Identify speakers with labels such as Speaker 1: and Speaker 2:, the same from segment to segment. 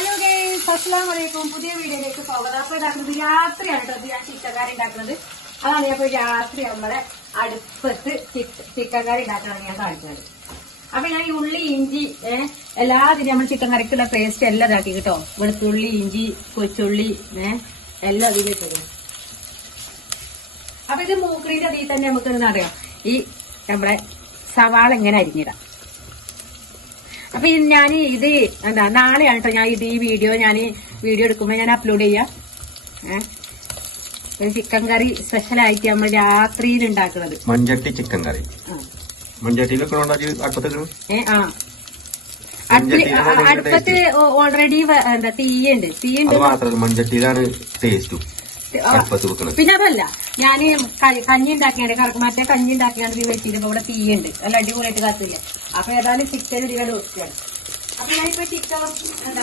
Speaker 1: Hello guys അസ്സാം വലൈക്കും പുതിയ വീഡിയോയിലേക്ക് സ്വാഗതം. അപ്പൊ ഇതാക്കുന്നത് രാത്രിയാണ് കേട്ടോ ഞാൻ ചിക്കൻ കറി ഉണ്ടാക്കുന്നത്. അതാണ് ഞാൻ ഇപ്പൊ രാത്രി നമ്മളെ അടുപ്പത്ത് ചിക്കൻ കറി ഉണ്ടാക്കണമെന്ന് ഞാൻ കാണിച്ചത്. അപ്പൊ ഞാൻ ഈ ഉള്ളി ഇഞ്ചി ഏഹ് എല്ലാത്തിനും നമ്മൾ ചിക്കൻ കറിക്കുള്ള പേസ്റ്റ് എല്ലാം ഇതാക്കി കേട്ടോ. വെളുത്തുള്ളി ഇഞ്ചി കൊച്ചുള്ളി എല്ലാം അതിലിട്ടത് അപ്പൊ ഇത് മൂക്രീന്റെ അതിൽ തന്നെ നമുക്ക് എന്താ അറിയാം ഈ നമ്മുടെ സവാള ഇങ്ങനെ അരിഞ്ഞിടാം. അപ്പൊ ഞാൻ ഇത് എന്താ നാളെയാണ് കേട്ടോ ഞാൻ ഇത് ഈ വീഡിയോ ഞാൻ വീഡിയോ എടുക്കുമ്പോൾ ഞാൻ അപ്ലോഡ് ചെയ്യാം. ഏഹ് ഒരു ചിക്കൻ കറി സ്പെഷ്യൽ ആയിട്ട് നമ്മൾ രാത്രിയിൽ ഉണ്ടാക്കുന്നത്
Speaker 2: മഞ്ചട്ടി ചിക്കൻ കറി. മഞ്ചട്ടിയിലൊക്കെ
Speaker 1: അടുപ്പത്ത് ഓൾറെഡി എന്താ തീയുണ്ട്. തീയുണ്ട്
Speaker 2: മഞ്ചട്ടിയിലാണ് ടേസ്റ്റും
Speaker 1: പിന്നെ അതല്ല ഞാൻ കഞ്ഞി ഉണ്ടാക്കിയാണ് കറക്ക് മറ്റേ കഞ്ഞി ഉണ്ടാക്കിയാണ് ഈ വെച്ചിട്ട് ഇവിടെ തീയുണ്ട്. അല്ല അടിപൊളിയായിട്ട് കത്തില്ല? അപ്പൊ ഏതായാലും ചിക്കൻ ഇതിലാണ് വെക്കുകയാണ് അപ്പൊ ഞാനിപ്പോ ചിക്കൻ എന്താ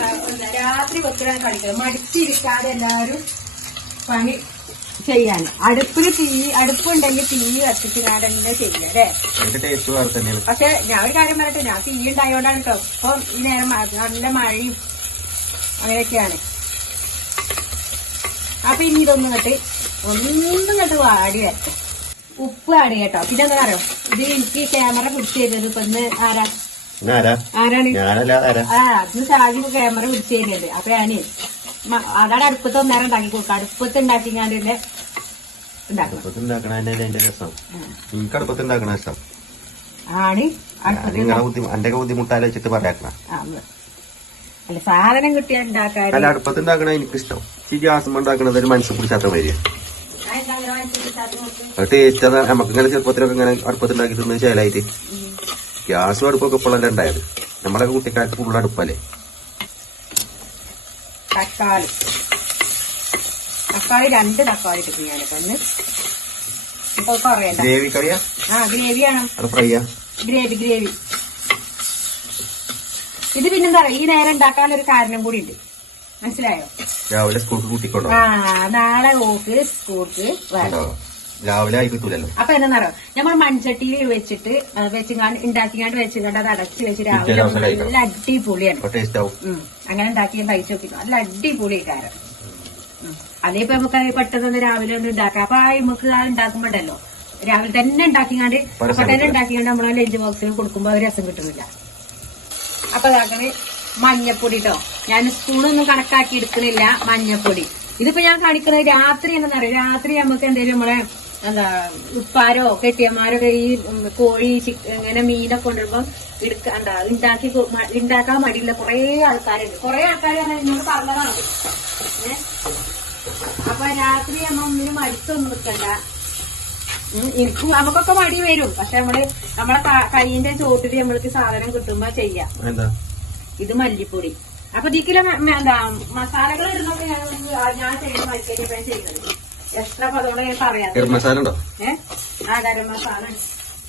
Speaker 1: രാത്രി വെക്കാൻ കളിക്കുന്നത് മടിച്ചിരിക്കാതെ എല്ലാവരും പണി ചെയ്യാൻ അടുപ്പിൽ തീ അടുപ്പുണ്ടെങ്കിൽ തീ കത്തിച്ച് ഞാൻ തന്നെ ചെയ്യില്ല അല്ലേ? പക്ഷെ ഞാൻ ഒരു കാര്യം പറയട്ടെ. ഞാൻ തീ ഉണ്ടായോണ്ടാണ് കേട്ടോ ഇപ്പൊ ഈ നേരം നല്ല മഴയും അങ്ങനെയൊക്കെയാണ്. അപ്പൊ ഇനി ഇതൊന്നും കട്ട് ഒന്നും കണ്ട് വാടി വരട്ടെ ഉപ്പ് ആഡ് കേട്ടോ പിന്നെ എന്താ അറിയോ ഇത് എനിക്ക് ക്യാമറ പിടിച്ചു തരുന്നത് ഇപ്പൊ ഇന്ന് ആരാ?
Speaker 2: ആരാ?
Speaker 1: ആരാണ്? ആ അന്ന് ഷാജി ക്യാമറ പിടിച്ചു തരുന്നത് അപ്പൊ ഞാൻ അതാണ് അടുപ്പത്ത് ഒന്നേരം ഉണ്ടാക്കി കൊടുക്കുക. അടുപ്പത്ത് ഉണ്ടാക്കി. ഞാൻ ആണ്.
Speaker 2: എന്റെ ബുദ്ധിമുട്ടാലോചിച്ചിട്ട് പറയാക്കണ
Speaker 1: അല്ല സാധനം കിട്ടിയാൽ ഉണ്ടാക്കാൻ
Speaker 2: അടുപ്പത്ത് ഉണ്ടാക്കണ എനിക്കിഷ്ടം. ഈ ഗ്യാസ് ഉണ്ടാക്കണത് ഒരു മനസ്സിൽ പിടിച്ചാത്ത വരിക ടേസ്റ്റ് നമുക്ക് ഇങ്ങനെ ചെറുപ്പത്തിലൊക്കെ ഇങ്ങനെ അടുപ്പത്ത് ഉണ്ടാക്കി തിന്നത് ശേലായിട്ട്. ഗ്യാസും അടുപ്പൊക്കെ ഇപ്പോഴല്ലേ ഉണ്ടായത്. നമ്മളെ കുട്ടിക്കാലത്ത് ഫുൾ അടുപ്പല്ലേ?
Speaker 1: തക്കാളി. തക്കാളി രണ്ട് തക്കാളി ഇട്ടിട്ട് ഒന്ന് ഇപ്പൊ കുറയണ്ട.
Speaker 2: ഗ്രേവി കറിയാ
Speaker 1: ആ ഗ്രേവിയാണ്
Speaker 2: അത് ഫ്രൈയാ?
Speaker 1: Gravy gravy. ഇത് പിന്നെന്താ പറയാ ഈ നേരം ഉണ്ടാക്കാനൊരു കാരണം കൂടി ഉണ്ട്. മനസ്സിലായോ?
Speaker 2: രാവിലെ സ്കൂൾക്ക് കൂട്ടിക്കൊണ്ടോ?
Speaker 1: ആ നാളെ ഓക്ക് സ്കൂൾക്ക് വേണം
Speaker 2: രാവിലെ ആയി കിട്ടൂലല്ലോ.
Speaker 1: അപ്പൊ നമ്മൾ മൺചട്ടിയിൽ വെച്ചിട്ട് വെച്ചിങ്ങാണ്ട് ഉണ്ടാക്കിങ്ങാണ്ട് വെച്ചിങ്ങാണ്ട് അത് അടച്ച് വെച്ച് രാവിലെ നല്ല അടിപൊളിയാണ്. അങ്ങനെ ഉണ്ടാക്കി കഴിച്ചു നോക്കിക്കോ. നല്ല അടിപൊളി കാരണം അതേ ഇപ്പൊ നമുക്ക് പെട്ടെന്ന് രാവിലെ ഒന്ന് ഉണ്ടാക്കാം അപ്പൊ ആ നമുക്ക് ആ ഉണ്ടാക്കുമ്പോണ്ടല്ലോ. രാവിലെ തന്നെ
Speaker 2: ഉണ്ടാക്കിങ്ങാണ്ട്
Speaker 1: അപ്പൊ തന്നെ
Speaker 2: കിട്ടില്ല.
Speaker 1: നമ്മളെ ലഞ്ച് ബോക്സിന് കൊടുക്കുമ്പോ ഒരു രസം കിട്ടുന്നില്ല അപ്പൊ അതാക്കണ് മഞ്ഞപ്പൊടി കേട്ടോ ഞാൻ സ്പൂണൊന്നും കണക്കാക്കി എടുക്കണില്ല മഞ്ഞപ്പൊടി. ഇതിപ്പോ ഞാൻ കാണിക്കുന്നത് രാത്രി എന്താണെന്നറിയോ? രാത്രി നമുക്ക് എന്തെങ്കിലും നമ്മളെ എന്താ ഉപ്പാരോ കെട്ടിയന്മാരൊക്കെ ഈ കോഴി ഇങ്ങനെ മീനൊക്കെ കൊണ്ടുവരുമ്പോ എടുക്ക എന്താ ഉണ്ടാക്കി ഉണ്ടാക്കാൻ മടിയില്ല കുറേ ആൾക്കാരുണ്ട്. കുറേ ആൾക്കാർ എന്നോട് പറഞ്ഞതാണ്? അപ്പൊ രാത്രി നമ്മ ഒന്നിനും മടുത്തൊന്നും നിൽക്കണ്ട എനിക്കും നമുക്കൊക്കെ മടി വരും. പക്ഷെ നമ്മൾ നമ്മളെ കൈയിന്റെ ചോട്ടിൽ നമ്മൾക്ക് സാധനം കിട്ടുമ്പോ ചെയ്യാം. ഇത് മല്ലിപ്പൊടി. അപ്പൊ ഇതിക്കിലെ എന്താ മസാലകൾ ഇടുന്നത് ഞാൻ ഞാൻ ചെയ്യുന്ന ഞാൻ ചെയ്യുന്നത്. എക്സ്ട്രാ പതോടെ ഞാൻ പറയാം.
Speaker 2: ഗരം മസാല ഉണ്ടോ?
Speaker 1: ഏ? ആ ഗരം മസാല ഉണ്ട്.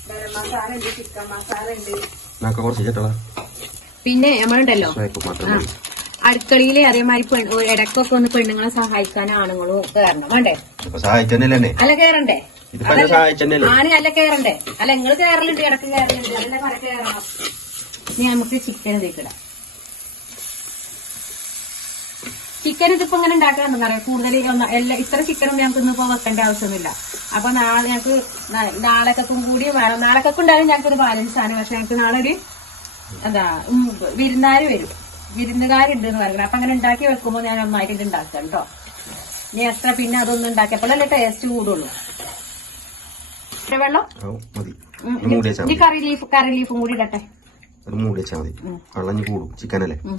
Speaker 1: ഗരം മസാല ഉണ്ട് ചിക്കൻ മസാല ഉണ്ട്.
Speaker 2: കുറച്ച് ചേട്ടാ
Speaker 1: പിന്നെ നമ്മളുണ്ടല്ലോ. അടുക്കളയിൽ അതേമാതിരി ഇടക്കൊക്കെ ഒന്ന് പെണ്ണുങ്ങളെ സഹായിക്കാൻ ആണുങ്ങളും കയറണം. വേണ്ടേ? അല്ല?
Speaker 2: കേറണ്ടേ
Speaker 1: ആന അല്ല കേറണ്ടേ അല്ല നിങ്ങൾ കേറലുണ്ട് ഇടയ്ക്ക് കയറലുണ്ട്. അല്ല കട കയറണം. ഇനി നമുക്ക് ചിക്കൻ ഇതിക്കിടാം ചിക്കൻ ഇതിപ്പോ ഇങ്ങനെ ഉണ്ടാക്കാന്ന് പറയാം. കൂടുതൽ എല്ലാ ഇത്ര ചിക്കനൊന്നും ഞങ്ങൾക്ക് ഇന്നിപ്പോ വെക്കേണ്ട ആവശ്യമൊന്നുമില്ല. അപ്പൊ നാളെ ഞങ്ങൾക്ക് നാളെക്കൊക്കെ കൂടി വേണം നാളെക്കൊക്കെ ഉണ്ടാകും ഞങ്ങൾക്ക് ഒരു ബാലൻസ് ആണ്. പക്ഷെ ഞങ്ങൾക്ക് നാളെ ഒരു എന്താ വിരുന്നാർ വരും. വിരുന്നുകാരുണ്ട് എന്ന് പറയുന്നത്. അപ്പൊ അങ്ങനെ ഉണ്ടാക്കി വെക്കുമ്പോൾ ഞാൻ നന്നായിട്ട് ഇത് ഉണ്ടാക്കാം കേട്ടോ ഇനി എക്സ്ട്രാ പിന്നെ അതൊന്നും ഉണ്ടാക്കിയപ്പോഴല്ലേ ടേസ്റ്റ് കൂടുള്ളൂ. വെള്ളം? കറി ലീഫ് കറി ലീഫും കൂടി ഇടട്ടെ.
Speaker 2: ഒരു മൂടി വെച്ചാൽ മതി. വെള്ളം കൂടും. ചിക്കനല്ലേ?
Speaker 1: ഉം.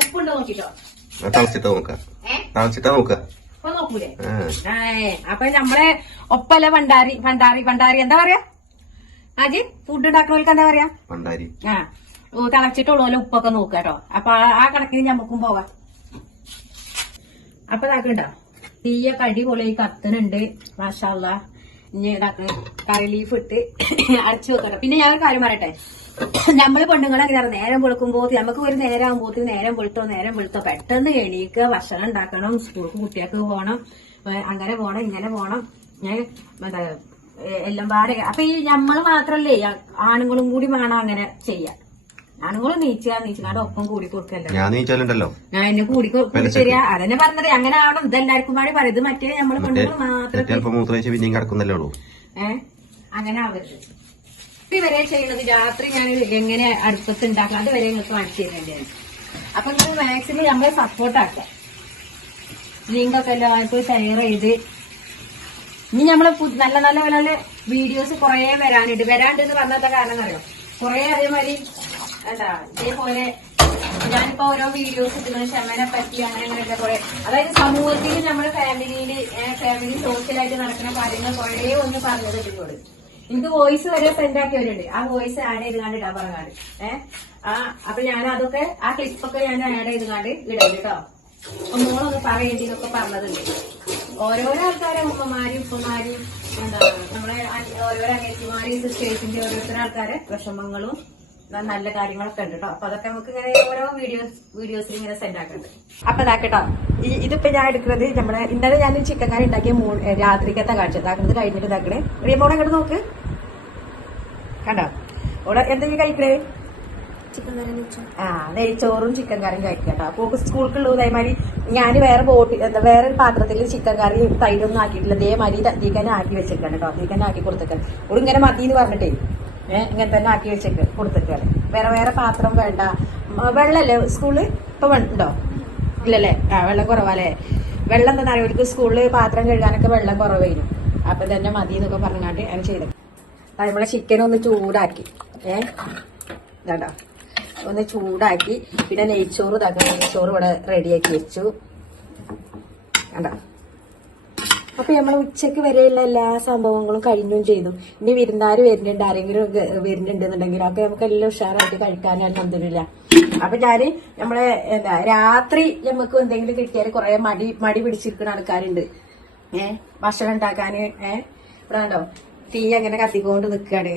Speaker 1: ഉപ്പുണ്ടോ നോക്കിട്ടോ
Speaker 2: അത് തിളച്ചിട്ടാ നോക്ക.
Speaker 1: ഏ?
Speaker 2: തിളച്ചിട്ടാ നോക്ക.
Speaker 1: അപ്പൊ നോക്കൂലേ നമ്മളെ ഒപ്പല ഭണ്ടാരി ഭണ്ടാരി ഭണ്ടാരി എന്താ പറയാ? ആജി ഫുഡ് ഉണ്ടാക്കുന്നവർക്ക് എന്താ പറയാ?
Speaker 2: ഭണ്ടാരി
Speaker 1: ആ. ഓ തിളച്ചിട്ടുള്ളൂല്ലോ ഉപ്പൊക്കെ നോക്കുക കേട്ടോ. അപ്പൊ ആ- കണക്കിന് ഞമ്മക്കും പോവാം. അപ്പൊ ഇതാക്കണ്ടോ? തീയൊക്കെ അടിപൊളി കത്തനുണ്ട് മാഷാല്ല ഇനി ഇതാക്ക് കറി ലീഫ് ഇട്ട് അടച്ചു വെക്കട്ടെ. പിന്നെ ഞാൻ ഒരു കാര്യം പറയട്ടെ? നമ്മൾ പെണ്ണുങ്ങളെ എങ്ങനെയാണ് നേരം വെളുക്കുമ്പോൾ നമുക്ക് ഒരു നേരം ആകുമ്പോൾ നേരം വെളുത്തോ നേരം വെളുത്തോ. പെട്ടെന്ന് എണീക്കുക ഭക്ഷണം ഉണ്ടാക്കണം സ്കൂൾക്ക് കുട്ടികൾക്ക് പോകണം അങ്ങനെ പോകണം ഇങ്ങനെ പോകണം ഞാൻ എന്താ എല്ലാം പാടെ. അപ്പൊ ഈ നമ്മൾ മാത്രല്ലേ ആണുങ്ങളും കൂടി വേണം അങ്ങനെ ചെയ്യാൻ. ആണുങ്ങളും നീച്ചാ നീച്ചുകാണ്ട് ഒപ്പം കൂടി കൊടുക്കല്ലോ.
Speaker 2: ഞാൻ നീച്ചാലുണ്ടല്ലോ.
Speaker 1: ഞാൻ എന്നെ കൂടി ശരിയാ അതന്നെ പറഞ്ഞത്. അങ്ങനെ ആവണം. ഇതെല്ലാവർക്കും പാടി പറയും. ഇത് മറ്റേ
Speaker 2: നമ്മൾ
Speaker 1: പെണ്ണുങ്ങൾ മാത്രം
Speaker 2: ഏഹ് മൂത്രമൊഴിച്ച് പിന്നെയും കിടക്കുന്നല്ലേ ഉള്ളൂ.
Speaker 1: ഏ അങ്ങനെ ആവരുത്. ഇവരെ ചെയ്യുന്നത് രാത്രി ഞാൻ എങ്ങനെ അടുപ്പത്ത് ഉണ്ടാക്കണം അതുവരെ നിങ്ങൾക്ക് കാണിച്ചു തരേണ്ടതാണ് അപ്പൊ നിങ്ങൾ മാക്സിമം നമ്മളെ സപ്പോർട്ട് ആക്കാം. ലിങ്കൊക്കെ എല്ലാവർക്കും ഷെയർ ചെയ്ത്. ഇനി നമ്മളെ നല്ല നല്ല നല്ല വീഡിയോസ് കുറേ വരാനുണ്ട്. വരാണ്ട് എന്ന് പറഞ്ഞാൽ കാരണം അറിയോ? കുറേ അതേമാതിരി എന്താ ഇതേപോലെ ഞാനിപ്പോ ഓരോ വീഡിയോസ് ഇടുന്നത് ക്ഷമനെ പറ്റി അങ്ങനെ അങ്ങനെയൊക്കെ കുറെ. അതായത് സമൂഹത്തിൽ നമ്മുടെ ഫാമിലിയിൽ ഫാമിലി സോഷ്യലായിട്ട് നടക്കുന്ന കാര്യങ്ങൾ കുറേ ഒന്ന് പറഞ്ഞത് ഇട്ടിട്ടുണ്ട് എനിക്ക് വോയിസ് വരെ സെൻഡ് ആക്കിയവരുണ്ട്. ആ വോയിസ് ആഡ് ചെയ്ത് ഇടാൻ പറഞ്ഞാണ്ട് ഏഹ് ആ അപ്പൊ ഞാൻ അതൊക്കെ ആ ക്ലിപ്പൊക്കെ ഞാൻ ആഡ് ചെയ്ത് കണ്ട് ഇടാം കേട്ടോ. മോളൊന്ന് പറയേണ്ടിന്നൊക്കെ പറഞ്ഞതുണ്ട്. ഓരോരോ ആൾക്കാരെ ഉമ്മമാരും ഉപ്പമാരും എന്താ നമ്മളെ ഓരോരോ അനിയത്തിമാരും സിസ്റ്റേഴ്സിന്റെ ഓരോരുത്തരും ആൾക്കാരെ വിഷമങ്ങളും നല്ല കാര്യങ്ങളൊക്കെ ഉണ്ട് കേട്ടോ. അപ്പൊ അതൊക്കെ നമുക്ക് ഇങ്ങനെ ഓരോ വീഡിയോസ് വീഡിയോസിൽ ഇങ്ങനെ സെൻഡ് ആക്കുന്നുണ്ട് അപ്പൊ ഇതാക്കട്ടോ ഈ ഇതിപ്പോ ഞാൻ എടുക്കുന്നത് നമ്മുടെ ഇന്നലെ ഞാൻ ചിക്കൻ കറി ഉണ്ടാക്കിയ രാത്രിക്കത്തെ കാഴ്ച. ഇതാക്കുന്നത് കഴിഞ്ഞിട്ട് ഇതാക്കണേ. റിയമോളെ അങ്ങോട്ട് നോക്ക്. കണ്ടോ? ഇവിടെ എന്തെങ്കിലും കഴിക്കണേ? ആ നെയ്ച്ചോറും ചിക്കൻ കറിയും കഴിക്കട്ടോ അപ്പൊ സ്കൂൾക്കുള്ള ഇതേമാതിരി ഞാൻ വേറെ ബോട്ടിൽ എന്താ വേറെ ഒരു പാത്രത്തിൽ ചിക്കൻ കറി തൈരൊന്നും ആക്കിയിട്ടില്ല. ഇതേമാതിരി തീക്കന്നെ ആക്കി വെച്ചേക്കാണ് കേട്ടോ. തീക്കന്നെ ആക്കി കൊടുത്തേക്കാണ്. ഇവിടെ ഇങ്ങനെ മതി എന്ന് പറഞ്ഞിട്ടേ ഏഹ് ഇങ്ങനെ തന്നെ ആക്കി വെച്ചേക്ക് കൊടുത്തേക്കാണ്. വേറെ വേറെ പാത്രം വേണ്ട. വെള്ളല്ലേ സ്കൂളിൽ ഇപ്പൊ ഉണ്ടോ? ഇല്ലല്ലേ? ആ വെള്ളം കുറവല്ലേ? വെള്ളം എന്താ പറയുക സ്കൂളിൽ പാത്രം കഴുകാനൊക്കെ വെള്ളം കുറവായിരുന്നു അപ്പൊ തന്നെ മതി എന്നൊക്കെ പറഞ്ഞാണ്ട് ഞാൻ ചെയ്തത് നമ്മളെ ചിക്കൻ ഒന്ന് ചൂടാക്കി. ഏ? ഇതാണ്ടോ. ഒന്ന് ചൂടാക്കി. പിന്നെ നെയ്ച്ചോറ് ഇതാക്കി. നെയ്ച്ചോറ് ഇവിടെ റെഡിയാക്കി വെച്ചു. കണ്ടോ? അപ്പൊ നമ്മൾ ഉച്ചയ്ക്ക് വരെയുള്ള എല്ലാ സംഭവങ്ങളും കഴിഞ്ഞും ചെയ്തു. ഇനി വിരുന്നാർ വരുന്നുണ്ട്. ആരെങ്കിലും വരുന്നുണ്ടെന്നുണ്ടെങ്കിൽ അപ്പൊ നമുക്ക് എല്ലാം ഉഷാറായിട്ട് കഴിക്കാൻ അൽഹംദുലില്ലാ. അപ്പൊ ഞാൻ നമ്മളെ എന്താ രാത്രി നമുക്ക് എന്തെങ്കിലും കിട്ടിയാൽ കുറെ മടി മടി പിടിച്ചിരിക്കുന്ന ആൾക്കാരുണ്ട്. ഏഹ് ഭക്ഷണം ഉണ്ടാക്കാന് ഏഹ് ഇവിടെ കണ്ടോ? തീ അങ്ങനെ കത്തിക്കൊണ്ട് നിക്കാണ്.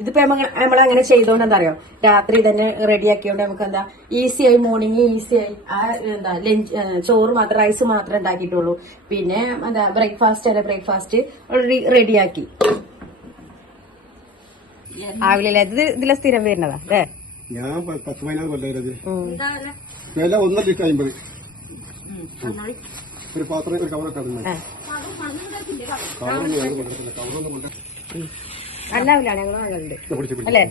Speaker 1: ഇതിപ്പോ നമ്മൾ അങ്ങനെ ചെയ്തോണ്ട് എന്താ അറിയോ? രാത്രി തന്നെ റെഡി റെഡിയാക്കിയോണ്ട് നമുക്ക് എന്താ ഈസി ആയി മോർണിംഗ് ഈസി ആയി ആ എന്താ ലഞ്ച് ചോറ് മാത്രം റൈസ് മാത്രമേ ഉണ്ടാക്കിയിട്ടുള്ളൂ. പിന്നെ എന്താ ബ്രേക്ക്ഫാസ്റ്റ് അല്ലെ ബ്രേക്ക്ഫാസ്റ്റ് ഓൾറെഡി റെഡിയാക്കി ആവില്ല ഇത് ഇതിലെ സ്ഥിരം വരുന്നതാ അല്ലേ?
Speaker 3: ഞാൻ പത്ത് പതിനാറ് കൊല്ലായിരുന്നത് വില ഒന്നര ലിറ്റർ അമ്പത്. ഒരു പാത്രം ഒരു കവറൊക്കെ കവറൊന്നും ഞങ്ങൾ
Speaker 1: വാങ്ങലുണ്ട്. അല്ലേ?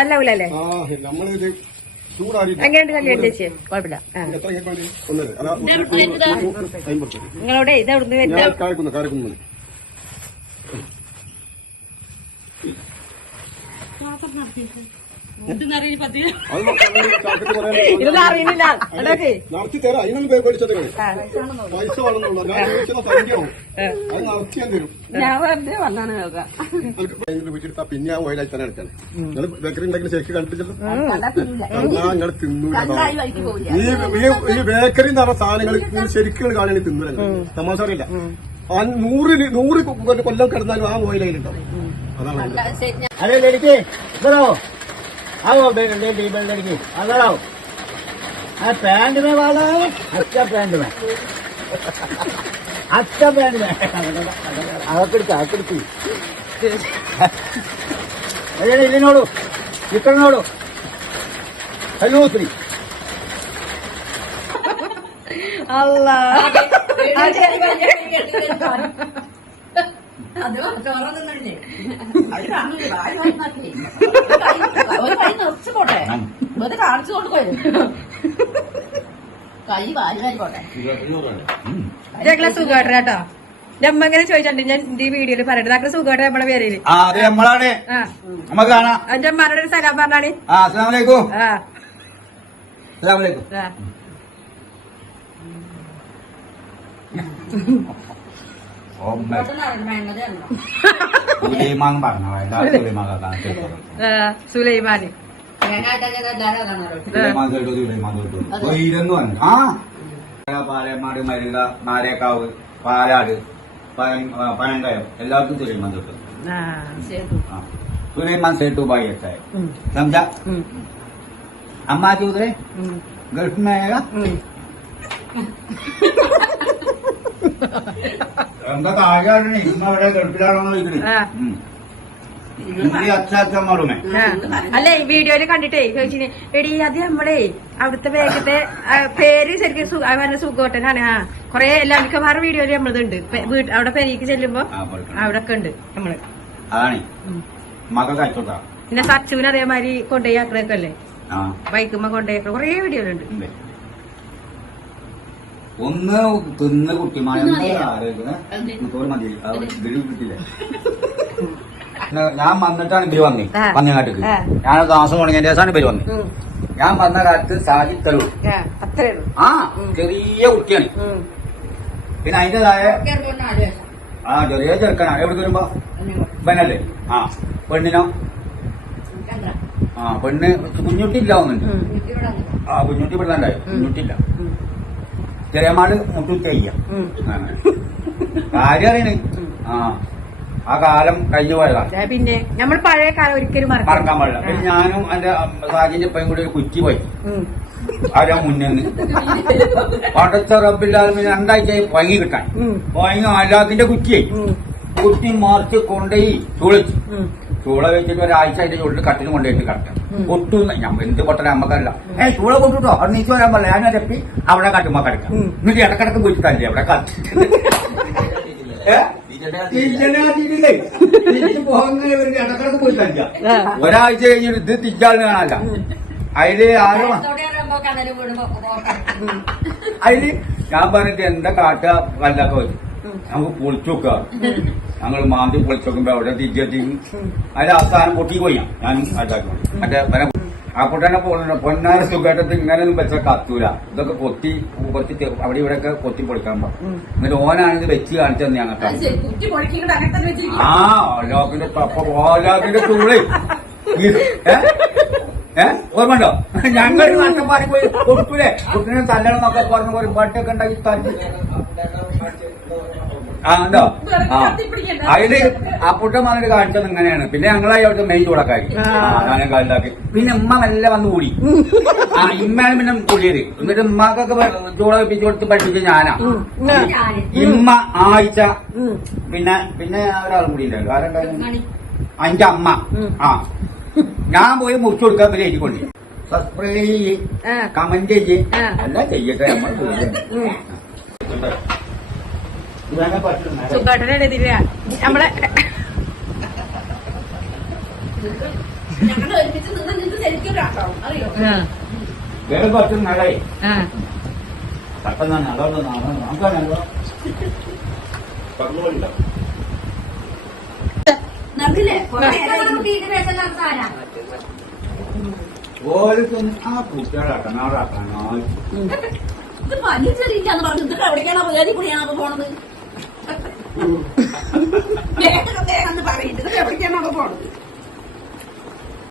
Speaker 1: അല്ലാവില്ല അല്ലേ
Speaker 3: ആ നമ്മളിത് ചൂടാറിയില്ല.
Speaker 1: എങ്ങനെയുണ്ട് കല്യാണം ചേച്ചി? കുഴപ്പമില്ല. നിങ്ങളോട് ഇത് എവിടുന്ന് വരുന്നത്?
Speaker 3: ഞാൻ അത്
Speaker 1: ഇതൊന്നും അറിയുന്നില്ല
Speaker 3: നടത്തി തരാം. അതിനൊന്നും പേ- പേടിച്ചത് പൈസ ഞാൻ ചോദിക്കുന്ന സംഖ്യയാവും. അത് നടത്തി തരും വീട്ടിലെടുത്താ പിന്നെ ആ ഓയിലായി തന്നെ എടുക്കണം നിങ്ങൾ ബേക്കറി ഉണ്ടെങ്കിൽ ശരിക്കും നിങ്ങൾ തിന്നൂല. ഈ ബേക്കറി എന്ന് പറഞ്ഞ സാധനങ്ങൾ നിങ്ങൾ ശരിക്കും കാണാൻ തിന്നൂല. തമാശ അറിയില്ല ആ നൂറ് ലി- കൊല്ലം കിടന്നാലും ആ ഓയിലായിട്ടുണ്ടാവും അതാണ് അതിന്റെ.
Speaker 4: अरे लड़के इधर आओ आओ बेटे टेबल लड़की अगर आओ हाँ पैंट में वाला है अच्छा पैंट में अच्छा पैंट में അകത്തിടിക്ക അകത്തിടിക്ക് അതെ നിർച്ചോട്ടെ വെറുതെ കാണിച്ചു കൊണ്ട് പോയത് കൈ വാരി
Speaker 1: വാരിക്കോട്ടെ ഞങ്ങളെ സുഖമായിട്ട് കേട്ടോ. നമ്മ ഇങ്ങനെ ചോദിച്ചിട്ടുണ്ട് ഞാൻ ഈ വീഡിയോയിൽ പറയണത് അങ്ങനെ സുഖമായിട്ട് നമ്മളെ
Speaker 4: പേരിൽ. അതെ നമ്മളാണ്. നമുക്ക് കാണാം.
Speaker 1: എന്റെ അമ്മമാരുടെ ഒരു സലാം പറഞ്ഞാണ്.
Speaker 4: അസ്സലാമലൈക്കും
Speaker 1: അസ്സലാമലൈക്കും സുലൈമാന്
Speaker 4: സുലൈമാൻ കേട്ടു സുലൈമാൻ കേട്ടു വൈരെന്ന് പറഞ്ഞു ആ പാലമാട് മരുക നാരേക്കാവ് പാലാട് പനം- ആ, പനങ്കയം എല്ലാവർക്കും സുലൈമാൻ കേട്ടു
Speaker 1: ആ
Speaker 4: हाँ सुलेमान सेठू भाई अच्छा है
Speaker 1: ഉം,
Speaker 4: समझा
Speaker 1: ഉം,
Speaker 4: अम्मा की उधर
Speaker 1: ഉം,
Speaker 4: गल्फ में आएगा
Speaker 1: ഉം.
Speaker 4: എന്താ താഴെയാണ് ഇമ്മ ചോദിക്കണേ.
Speaker 1: അല്ലേ വീഡിയോയിൽ കണ്ടിട്ടേ ചോദിച്ചിന് എടി അത് നമ്മളെ അവിടുത്തെ വേഗത്തെ പേര് ശരിക്കും സുഖോട്ടനാണ്. ആ കൊറേ എല്ലാ മിക്കവാറും വീഡിയോയിൽ നമ്മളിതുണ്ട്. അവിടെ പെരീക്ക് ചെല്ലുമ്പോ. അവിടെ ഒക്കെ ഉണ്ട്
Speaker 4: നമ്മൾ.
Speaker 1: പിന്നെ സച്ചുവിന് അതേമാതിരി കൊണ്ടുപോയി യാത്രയൊക്കെ അല്ലേ ബൈക്കുമ്പോ കൊണ്ടുപോയി കൊറേ വീഡിയോയിലുണ്ട്.
Speaker 4: ഒന്ന് തിന്ന് കുട്ടിമായ മതി കിട്ടില്ല ഞാൻ വന്നിട്ടാണ് ഇവർ വന്നി. പന്നിനാട്ടിക്ക്. ഞാൻ താമസം തുടങ്ങിയ ശേഷമാണ് ഇവർ
Speaker 1: വന്നി.
Speaker 4: ഞാൻ വന്ന കാലത്ത് സാജി തരൂ
Speaker 1: ആ,
Speaker 4: ചെറിയ കുട്ടിയാണ്. പിന്നെ അതിന്റേതായ ആ ചെറിയ ചെറുക്കനാ എവിടെ വരുമ്പോ? പെണ്ണല്ലേ ആ പെണ്ണിനോ? ആ പെണ്ണ് കുഞ്ഞുട്ടി
Speaker 1: ഒന്നുണ്ട്.
Speaker 4: ആ കുഞ്ഞുട്ടി പെടുന്നുണ്ടായി. കുഞ്ഞുട്ടില്ല. ചെറിയമാൾ
Speaker 1: മുട്ടുത്തയ്യ.
Speaker 4: കാര്യം അറിയണേ. ആ. ആ കാലം കഴിഞ്ഞു പോയതാ.
Speaker 1: പിന്നെ നമ്മൾ പഴയ കാലം ഒരിക്കലും
Speaker 4: മറക്കാൻ പാടില്ല. പിന്നെ ഞാനും എന്റെ സാജിന്റെ പയ്യൻ കൂടി ഒരു കുറ്റി പോയി. ആരാ മുന്നിൽ പടച്ച റബ്ബില്ലാതെ രണ്ടാഴ്ച പങ്ങി കിട്ടാൻ.
Speaker 1: ഉം.
Speaker 4: പങ്ങി അല്ലാത്തിന്റെ കുറ്റിയായി. കുറ്റി മാർച്ച് കൊണ്ടുപോയി ചൂളിച്ചു. ചൂള വെച്ചിട്ട് ഒരാഴ്ച അതിന്റെ ചുവട്ടിൽ കട്ടിലും കൊണ്ടുപോയിട്ട് കിടക്കാം പൊട്ടുന്ന ഞാൻ എന്ത് പൊട്ടല നമ്മക്കല്ല ഏ ചൂള പൊട്ടുട്ടോ? അവിടെ നീച്ചു വരാൻ പാടില്ല ഞാൻ രപ്പി അവിടെ കട്ടുമ്പോ കിടക്കാം. എന്നിട്ട് ഇടക്കിടക്ക് പോയിട്ട് അവിടെ കത്തിട്ട് ഇടക്കിടക്ക് പോയി
Speaker 1: ആ.
Speaker 4: ഒരാഴ്ച കഴിഞ്ഞിട്ട് ഇത് തിരിച്ചാളിന് കാണാല്ല അതിൽ ആരോ അതിൽ ഞാൻ പറഞ്ഞിട്ട് എന്താ കാട്ടുക വല്ലൊക്കെ വെച്ചു നമുക്ക് പൊളിച്ചു വെക്കുക ഞങ്ങൾ മാന്തി പൊളിച്ചു വെക്കുമ്പോ അവിടെ തിരിച്ചെത്തി അതിന്റെ അവസാനം പൊട്ടി പോയി ഞാൻ. അതാക്കി മറ്റേ ആ കുട്ടനെ പോകുന്നുണ്ട് പൊന്നാര സുഖമായിട്ട് ഇങ്ങനെയൊന്നും വെച്ച കത്തൂല. ഇതൊക്കെ പൊത്തി പൊത്തി തെ- അവിടെ ഇവിടെ ഒക്കെ പൊത്തി പൊളിക്കാൻ പോകും എന്നിട്ട് ഓനാണെങ്കിൽ വെച്ച് വെച്ച് തന്നെ ഞങ്ങൾക്ക് ആ ഓലാക്കിന്റെ തപ്പ ഓലാക്കിന്റെ തൂൾ ഇത്, ഏ? ഏ? ഓർമ്മണ്ടോ ഞങ്ങൾ നഷ്ടപ്പാടി പോയി കൊടുക്കൂലേ കുട്ടിനെ തല്ലണം എന്നൊക്കെ പറഞ്ഞ ഒരു ബട്ടൊക്കെ ഉണ്ടാക്കി തല്ലി. ആ ഉണ്ടോ ആ. അതിൽ ആ പുട്ട വന്നിട്ട് കാണിച്ചത് ഇങ്ങനെയാണ്. പിന്നെ ഞങ്ങളായി അവിടുത്തെ മെയിൻ ചൂടക്കാരി ഞാൻ കാലിലാക്കി. പിന്നെ ഉമ്മ മെല്ലെ വന്ന് കൂടി ആ ഇമ്മയാണ് പിന്നെ കൂടിയത് എന്നിട്ട് ഉമ്മക്കൊക്കെ ചൂട വെപ്പിച്ച് കൊടുത്ത് പഠിപ്പിച്ച ഞാനാ. ഇമ്മ ആഴ്ച പിന്നെ പിന്നെ ഒരാളും കൂടി ഉണ്ടായിരുന്നു ആരുണ്ടായിരുന്നു അഞ്ച അമ്മ. ആ. ഞാൻ പോയി മുറിച്ചു കൊടുക്കാൻ പിന്നെ എഴുതിക്കൊണ്ട് സബ്സ്ക്രൈബ് ചെയ്യ്. കമന്റ് ചെയ്യ്. എല്ലാം ചെയ്യട്ടെ. നമ്മൾ
Speaker 1: എഴുതില്ല നമ്മളെ ആ.
Speaker 4: വേറെ കുറച്ച് നടേ
Speaker 1: ആ.
Speaker 4: പെട്ടെന്ന് നടന്നു നടന്നു നമുക്കറിയാലോ ഓരോരുത്തരും ആ കുട്ടികളാക്കാൻ ആളാക്കാനോ
Speaker 5: ഇത് പനി ചെറിയ പറഞ്ഞു ഇതിട്ട് എവിടേക്കാണ് പോയാതി കൂടിയാണോ പോണത്? വേഗം വേഗം എന്ന് പറയുന്നത് എവിടേക്കാണ് എവിടേക്കാണോ പോണത്?